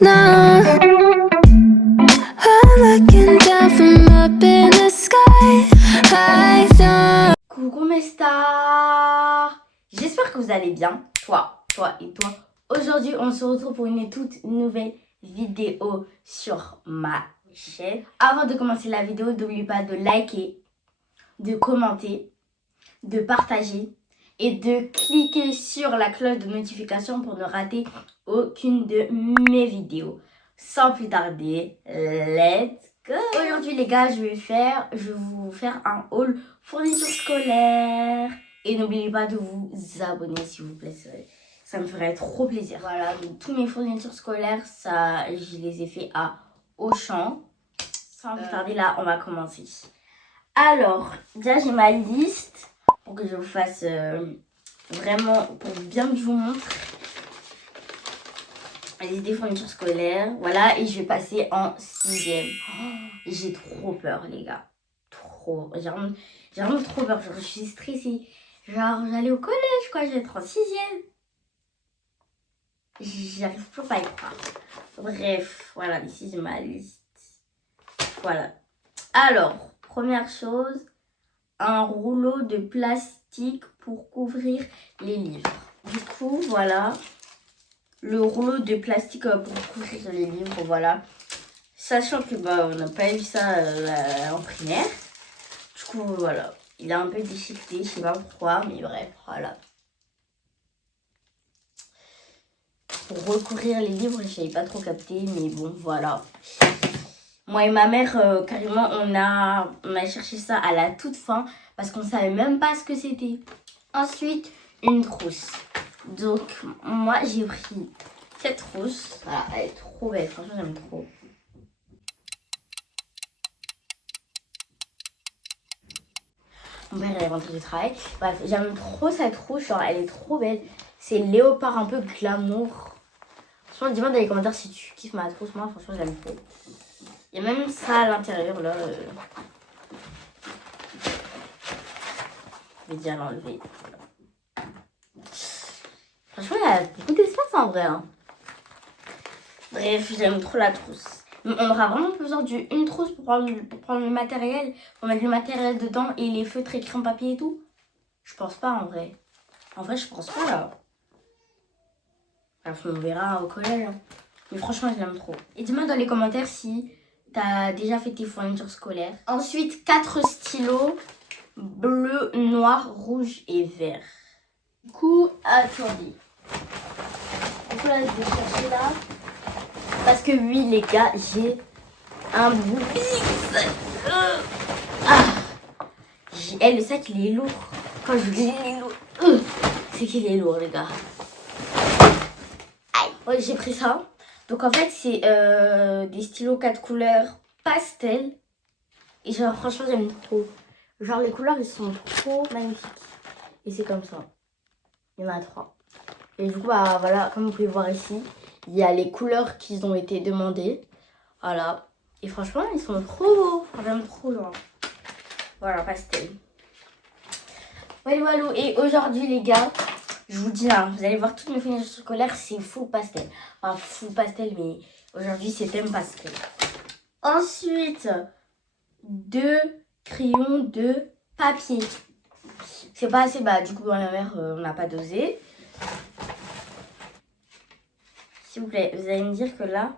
Now I'm looking down from up in the sky. I thought. Coucou mes stars, j'espère que vous allez bien, toi et toi. Aujourd'hui, on se retrouve pour une toute nouvelle vidéo sur ma chaîne. Avant de commencer la vidéo, n'oubliez pas de liker, de commenter, de partager et de cliquer sur la cloche de notification pour ne rater aucune de mes vidéos. Sans plus tarder, let's go! Aujourd'hui les gars, je vais vous faire un haul fourniture scolaire. Et n'oubliez pas de vous abonner s'il vous plaît, ça me ferait trop plaisir. Voilà, donc tous mes fournitures scolaires, ça, je les ai fait à Auchan. Sans plus tarder, là, on va commencer. Alors, déjà j'ai ma liste pour que je vous fasse vraiment, pour bien que je vous montre les fournitures scolaires. Voilà, et je vais passer en 6e. Oh, j'ai trop peur, les gars. J'ai vraiment trop peur. Genre, je suis stressée. Genre, j'allais au collège, quoi. Je vais être en 6e. J'arrive toujours pas à y croire. Bref, voilà, ici j'ai ma liste. Voilà. Alors, première chose, un rouleau de plastique pour couvrir les livres. Du coup, voilà. Le rouleau de plastique pour couvrir les livres, voilà. Sachant que on n'a pas eu ça en primaire. Du coup, voilà. Il est un peu déchiqueté, je sais pas pourquoi, mais bref, voilà. Pour recouvrir les livres, je n'avais pas trop capté, mais bon, voilà. Moi et ma mère, carrément, on a cherché ça à la toute fin parce qu'on savait même pas ce que c'était. Ensuite, une trousse. Donc, moi, j'ai pris cette trousse. Voilà, elle est trop belle. Franchement, j'aime trop. Mon père est rentré du travail. Bref, j'aime trop cette trousse. Genre, elle est trop belle. C'est léopard un peu glamour. Franchement, dis-moi dans les commentaires si tu kiffes ma trousse. Moi, franchement, j'aime trop. Il y a même ça à l'intérieur, là. Je vais déjà l'enlever. Franchement, il y a beaucoup d'espace en vrai. Hein. Bref, j'aime trop la trousse. On aura vraiment besoin d'une trousse pour prendre le matériel. Pour mettre le matériel dedans et les feutres et crayons papier et tout. Je pense pas en vrai. En vrai, je pense pas là. Bref, on verra au collège. Hein. Mais franchement, je l'aime trop. Et dis-moi dans les commentaires si t'as déjà fait tes fournitures scolaires. Ensuite, 4 stylos. Bleu, noir, rouge et vert. Du coup, attendez. Du coup là, je vais chercher là. Parce que oui, les gars, j'ai un Boubix. Le sac, il est lourd. Quand je dis il est lourd, c'est qu'il est lourd, les gars. Aïe. Ouais, j'ai pris ça. Donc, en fait, c'est des stylos 4 couleurs pastel. Et genre, franchement, j'aime trop. Genre, les couleurs, ils sont trop magnifiques. Et c'est comme ça. Il y en a 3. Et du coup, bah voilà, comme vous pouvez voir ici, il y a les couleurs qui ont été demandées. Voilà. Et franchement, ils sont trop beaux. J'aime trop, genre. Voilà, pastel. Voilà. Et aujourd'hui, les gars, je vous dis, hein, vous allez voir toutes mes fournitures scolaires, c'est full pastel. Enfin, full pastel, mais aujourd'hui, c'est thème pastel. Ensuite, 2 crayons de papier. C'est pas assez, bah du coup, ma mère, on n'a pas dosé. S'il vous plaît, vous allez me dire que là,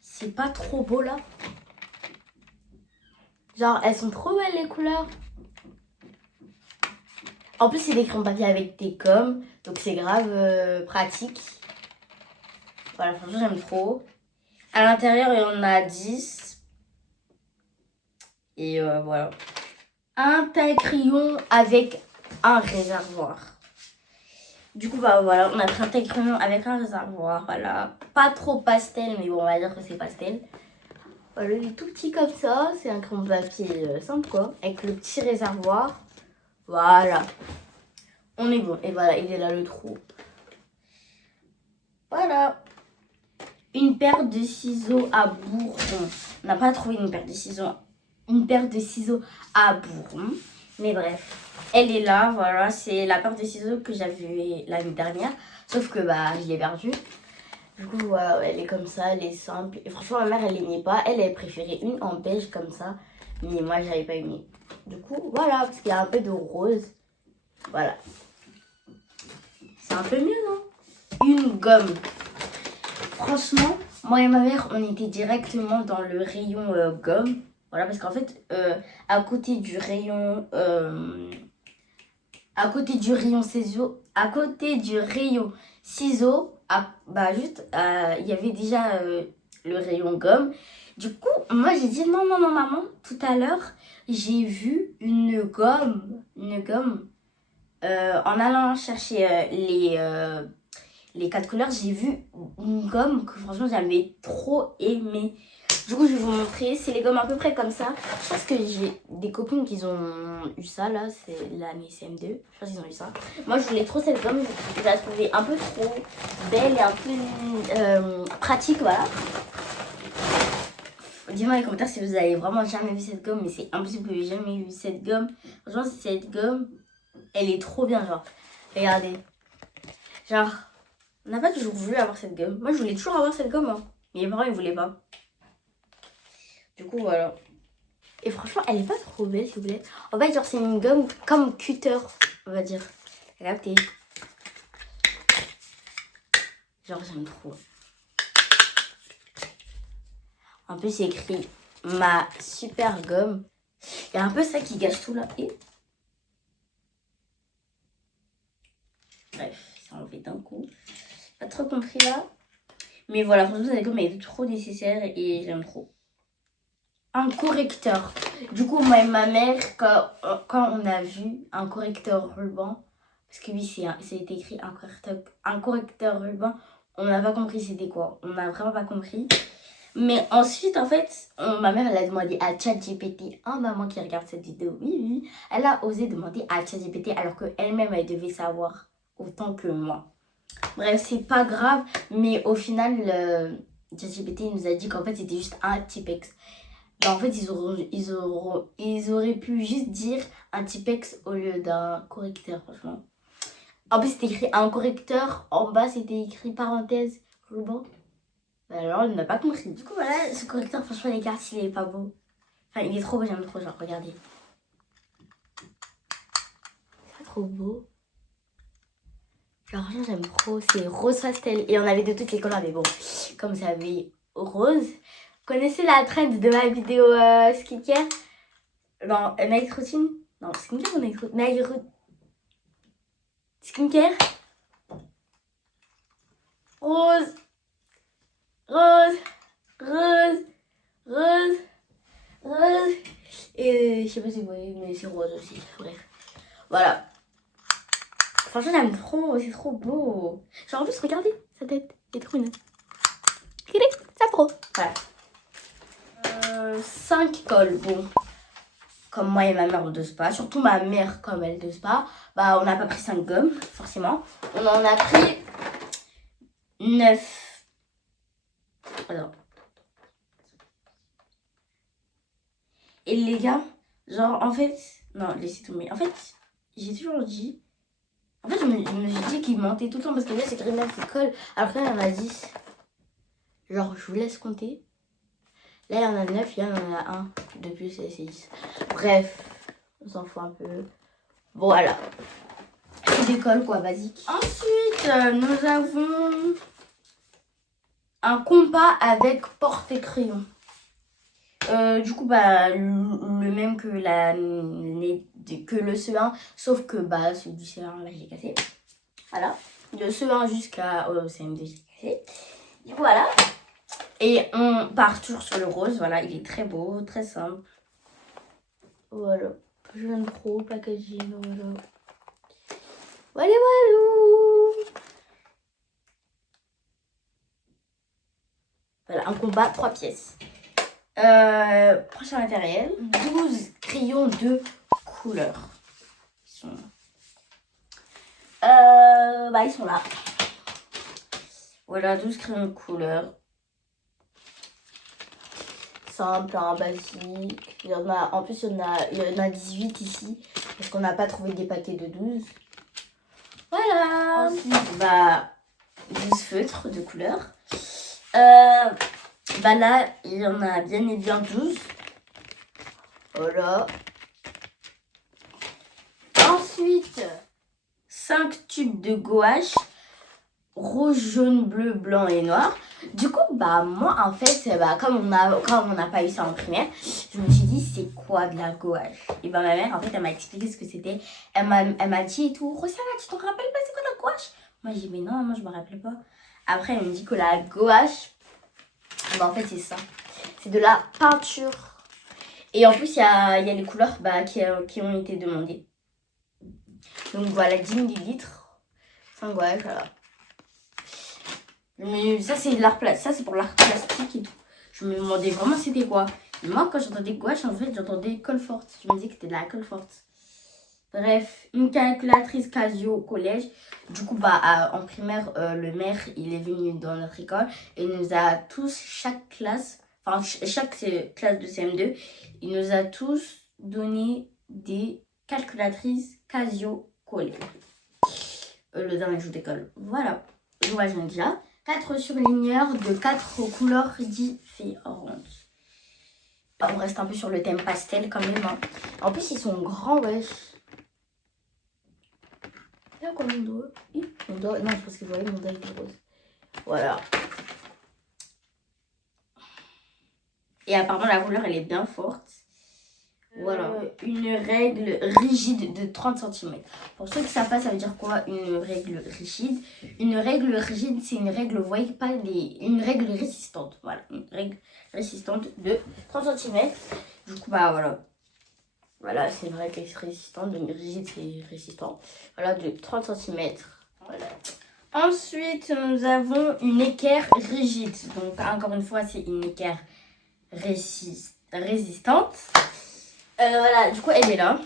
c'est pas trop beau là. Genre, elles sont trop belles les couleurs. En plus, c'est des crayons papier avec des gommes. Donc, c'est grave pratique. Voilà, franchement, j'aime trop. À l'intérieur, il y en a 10. Et voilà. Un taille-crayon avec un réservoir. Du coup, bah voilà, on a pris un taille-crayon avec un réservoir. Voilà. Pas trop pastel, mais bon, on va dire que c'est pastel. Voilà, il est tout petit comme ça. C'est un crayon de papier simple, quoi. Avec le petit réservoir. Voilà. On est bon. Et voilà, il est là le trou. Voilà. Une paire de ciseaux à bourron. On n'a pas trouvé une paire de ciseaux. Une paire de ciseaux à bourron. Mais bref, elle est là. Voilà, c'est la paire de ciseaux que j'avais l'année dernière. Sauf que bah, je l'ai perdue. Du coup, voilà, elle est comme ça, elle est simple. Et franchement, ma mère, elle l'aimait pas. Elle préférait une en beige comme ça. Mais moi, j'avais pas aimé. Du coup, voilà, parce qu'il y a un peu de rose. Voilà. C'est un peu mieux, non? Une gomme. Franchement, moi et ma mère, on était directement dans le rayon gomme. Voilà, parce qu'en fait, à côté du rayon... à côté du rayon ciseaux, bah juste, il y avait déjà le rayon gomme. Du coup, moi j'ai dit non, maman, tout à l'heure, j'ai vu une gomme, en allant chercher les 4 couleurs, j'ai vu une gomme que franchement j'avais trop aimé. Du coup, je vais vous montrer. C'est les gommes à peu près comme ça. Je pense que j'ai des copines qui ont eu ça là. C'est l'année CM2. Je pense qu'ils ont eu ça. Moi, je voulais trop cette gomme. Je la trouvais un peu trop belle et un peu pratique. Voilà. Dis-moi dans les commentaires si vous avez vraiment jamais vu cette gomme. Mais c'est impossible que vous n'ayez jamais vu cette gomme. Franchement, cette gomme, elle est trop bien. Genre, regardez. Genre, on n'a pas toujours voulu avoir cette gomme. Moi, je voulais toujours avoir cette gomme. Hein. Mais mes parents, ils voulaient pas. Du coup, voilà. Et franchement, elle est pas trop belle, s'il vous plaît. En fait, genre, c'est une gomme comme cutter, on va dire. Regardez. Genre, j'aime trop. En plus, c'est écrit ma super gomme. Il y a un peu ça qui gâche tout là. Et... bref, ça en fait d'un coup. Pas trop compris là. Mais voilà, franchement, cette gomme elle est trop nécessaire et j'aime trop. Un correcteur. Du coup, moi et ma mère, quand on a vu un correcteur ruban, parce que oui, c'est écrit un correcteur ruban, on n'a pas compris c'était quoi. On n'a vraiment pas compris. Mais ensuite, en fait, ma mère, elle a demandé à ChatGPT, maman qui regarde cette vidéo, oui, elle a osé demander à ChatGPT alors qu'elle-même, elle devait savoir autant que moi. Bref, c'est pas grave, mais au final, ChatGPT nous a dit qu'en fait, c'était juste un Tipex. Bah, en fait, ils auraient pu juste dire un Tipex au lieu d'un correcteur, franchement. En plus, c'était écrit un correcteur. En bas, c'était écrit parenthèse ruban. Bah, alors, on n'a pas compris. Du coup, voilà, ce correcteur, franchement, les gars, il est pas beau. Enfin, il est trop beau, j'aime trop. Genre, regardez. C'est pas trop beau. Genre, j'aime trop. C'est rose pastel. Et on avait de toutes les couleurs, mais bon, comme ça avait rose. Connaissez la trend de ma vidéo skincare? Non, night routine? Non, skincare ou night routine? Skincare? Rose, rose, rose, rose, rose. Et je sais pas si vous voyez, mais c'est rose aussi. Bref. Voilà. Franchement, j'aime trop. C'est trop beau. Genre, en plus, regardez sa tête. Elle est trop mignonne. Ça pro. Voilà. 5 cols, bon, comme moi et ma mère on dose pas, surtout ma mère comme elle dose pas, bah on n'a pas pris 5 gommes, forcément, on en a pris 9. Alors. Et les gars, genre en fait, non laissez tomber, en fait, j'ai toujours dit, en fait je me suis dit qu'il mentait tout le temps parce que là c'est écrit 9 cols, alors que là il y en a 10. Genre je vous laisse compter. Là, il y en a 9, il y en a un de plus, c'est 6. Bref, on s'en fout un peu. Voilà. C'est des cols, quoi, basique. Ensuite, nous avons un compas avec porte-crayon. Du coup, bah, le même que, que le CE1, sauf que bah, celui du CE1, là, j'ai cassé. Voilà. De CE1 jusqu'au CM2, j'ai cassé. Du coup, voilà. Et on part toujours sur le rose. Voilà, il est très beau, très simple. Voilà. J'aime trop le packaging. Voilà. Voilà, voilà. Voilà, un combat, 3 pièces. Prochain matériel. 12 crayons de couleur. Ils sont là. Voilà, 12 crayons de couleur. Simple, hein, basique. Il y en a, en plus, il y en a 18 ici. Parce qu'on n'a pas trouvé des paquets de 12. Voilà. Ensuite, 12 feutres de couleur. Bah là, il y en a bien et bien 12. Voilà. Ensuite, 5 tubes de gouache. Rouge, jaune, bleu, blanc et noir. Du coup, bah moi en fait, comme on n'a pas eu ça en primaire, je me suis dit c'est quoi de la gouache? Et bah ma mère en fait elle m'a expliqué ce que c'était. Elle m'a dit et tout, Rossana, tu t'en rappelles pas c'est quoi la gouache? Moi j'ai dit mais non, moi je me rappelle pas. Après elle me dit que la gouache, bah en fait c'est ça. C'est de la peinture. Et en plus il y a les couleurs qui ont été demandées. Donc voilà, 10 ml. 5 gouaches, voilà. Mais ça c'est pour l'art plastique et tout. Je me demandais vraiment c'était quoi. Et moi quand j'entendais gouache en fait j'entendais colle forte. Je me disais que c'était de la colle forte. Bref, une calculatrice Casio au collège. Du coup en primaire le maire il est venu dans notre école et il nous a tous chaque classe de CM2 il nous a tous donné des calculatrices Casio collège. Le dernier jour d'école. Voilà. Je vois déjà. 4 surligneurs de 4 couleurs différentes. On reste un peu sur le thème pastel quand même. Hein. En plus, ils sont grands, wesh. Il y a quoi mon doigt? Mon doigt? Non, je pense que vous voyez mon doigt est rose. Voilà. Et apparemment, la couleur, elle est bien forte. Voilà. Une règle rigide de 30 cm. Pour ceux qui savent pas, ça veut dire quoi une règle rigide? Une règle rigide, c'est une règle, vous voyez pas, une règle résistante. Voilà, une règle résistante de 30 cm. Du coup, bah voilà. Voilà, c'est une règle résistante. Donc rigide, c'est résistant. Voilà, de 30 cm. Voilà. Ensuite, nous avons une équerre rigide. Donc, encore une fois, c'est une équerre résistante. Voilà, du coup, elle est là.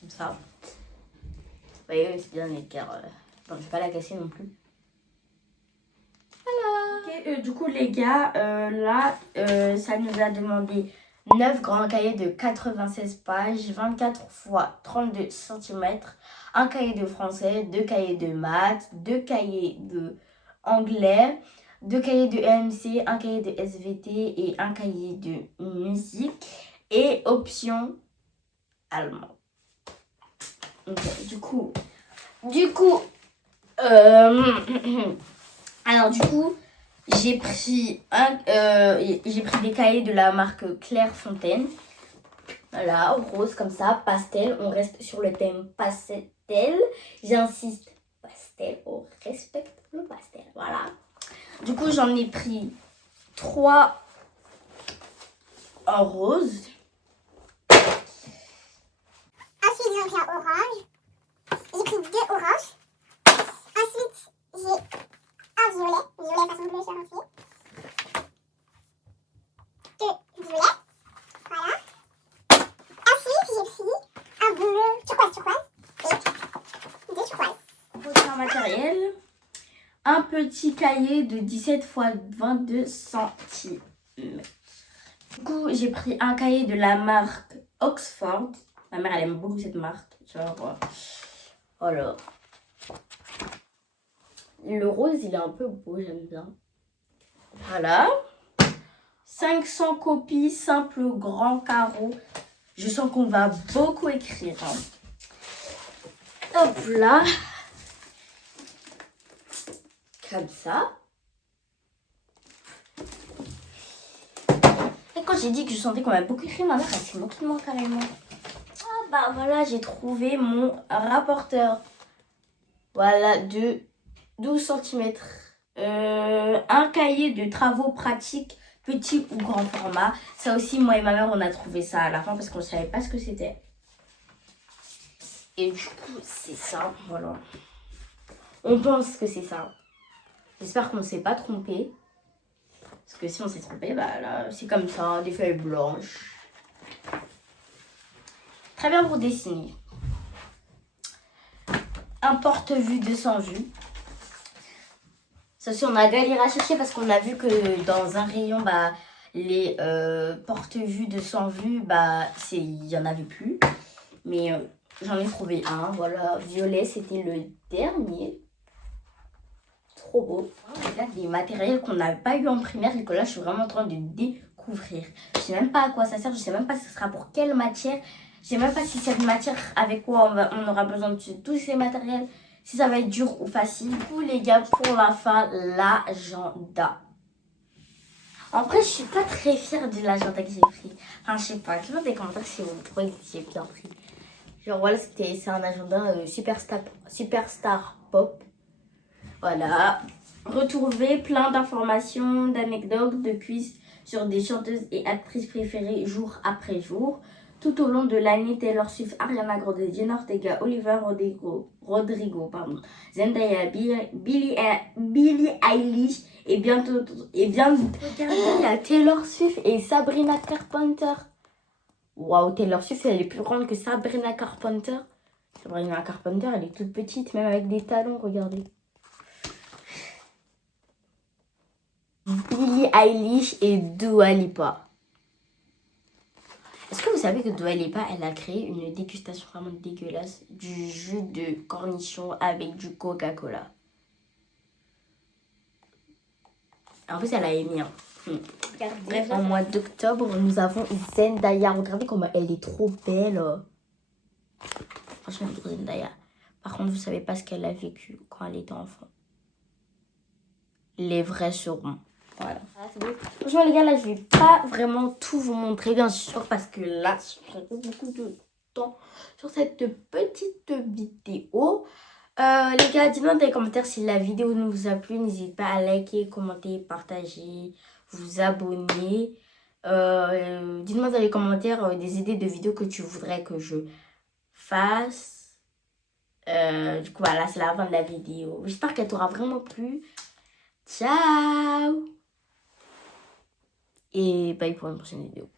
Comme ça. Vous voyez, c'est bien l'équerre. Bon, je vais pas la casser non plus. Voilà. Ok, du coup, les gars, là, ça nous a demandé 9 grands cahiers de 96 pages, 24 x 32 cm, un cahier de français, 2 cahiers de maths, 2 cahiers de anglais, 2 cahiers de EMC, un cahier de SVT et un cahier de musique et option allemand. Okay, du coup, alors du coup, j'ai pris des cahiers de la marque Clairefontaine. Voilà, rose comme ça, pastel. On reste sur le thème pastel. J'insiste, pastel, on respecte le pastel. Voilà. Du coup, j'en ai pris 3 en rose. Ensuite, j'en ai pris un orange. J'ai pris 2 oranges. Ensuite, j'ai un violet. Violet façon bleu charancier. 2 violets. Voilà. Ensuite, j'ai pris un bleu turquoise. Et 2 turquoises. Prochain matériel. Un petit cahier de 17 x 22 cm. Du coup, j'ai pris un cahier de la marque Oxford. Ma mère, elle aime beaucoup cette marque. Genre, voilà. Le rose, il est un peu beau, j'aime bien. Voilà. 500 copies, simple grand carreau. Je sens qu'on va beaucoup écrire. Hein. Hop là. Comme ça. Et quand j'ai dit que je sentais qu'on va beaucoup écrire, ma mère, elle s'est moquée de moi carrément. Ah bah voilà, j'ai trouvé mon rapporteur. Voilà, de 12 cm. Un cahier de travaux pratiques, petit ou grand format. Ça aussi, moi et ma mère, on a trouvé ça à la fin parce qu'on ne savait pas ce que c'était. Et du coup, c'est ça, voilà. On pense que c'est ça. J'espère qu'on ne s'est pas trompé. Parce que si on s'est trompé, bah là, c'est comme ça, des feuilles blanches. Très bien pour dessiner. Un porte-vue 200 vues. Ça aussi, on a galéré à chercher parce qu'on a vu que dans un rayon, bah, les porte-vues 200 vues, bah, il n'y en avait plus. Mais j'en ai trouvé un, voilà. Violet, c'était le dernier. trop beau. Il y a des matériels qu'on n'a pas eu en primaire et que là, je suis vraiment en train de découvrir. Je sais même pas à quoi ça sert, je sais même pas si ce sera pour quelle matière. Je sais même pas si cette matière avec quoi on aura besoin de tous ces matériels. Si ça va être dur ou facile. Du coup, les gars, pour la fin, l'agenda. En vrai, je suis pas très fière de l'agenda que j'ai pris. Enfin, je sais pas. Écrivez dans les commentaires si vous trouvez que j'ai bien pris. Genre, voilà, c'est un agenda Superstar Pop. Voilà. Retrouver plein d'informations, d'anecdotes, de quiz sur des chanteuses et actrices préférées jour après jour. Tout au long de l'année, Taylor Swift, Ariana Grande, Jenna Ortega, Oliver Rodrigo, Zendaya, Billie Eilish et bien d'autres. Regardez, il y a Taylor Swift et Sabrina Carpenter. Waouh, Taylor Swift, elle est plus grande que Sabrina Carpenter. Sabrina Carpenter, elle est toute petite, même avec des talons, regardez. Billie Eilish et Dua Lipa. Est-ce que vous savez que Dua Lipa, elle a créé une dégustation vraiment dégueulasse du jus de cornichon avec du Coca-Cola. En plus, elle a aimé. Hein. Bref, en mois d'octobre, nous avons Zendaya. Regardez comment elle est trop belle. Franchement, Zendaya. Par contre, vous savez pas ce qu'elle a vécu quand elle était enfant. Les vrais seront. Voilà. Franchement, les gars, là, je vais pas vraiment tout vous montrer, bien sûr, parce que là, je prends beaucoup de temps sur cette petite vidéo. Les gars, dites-moi dans les commentaires si la vidéo ne vous a plu. N'hésitez pas à liker, commenter, partager, vous abonner. Dites-moi dans les commentaires des idées de vidéos que tu voudrais que je fasse. Du coup, voilà, c'est la fin de la vidéo. J'espère qu'elle t'aura vraiment plu. Ciao! Et bye pour une prochaine vidéo.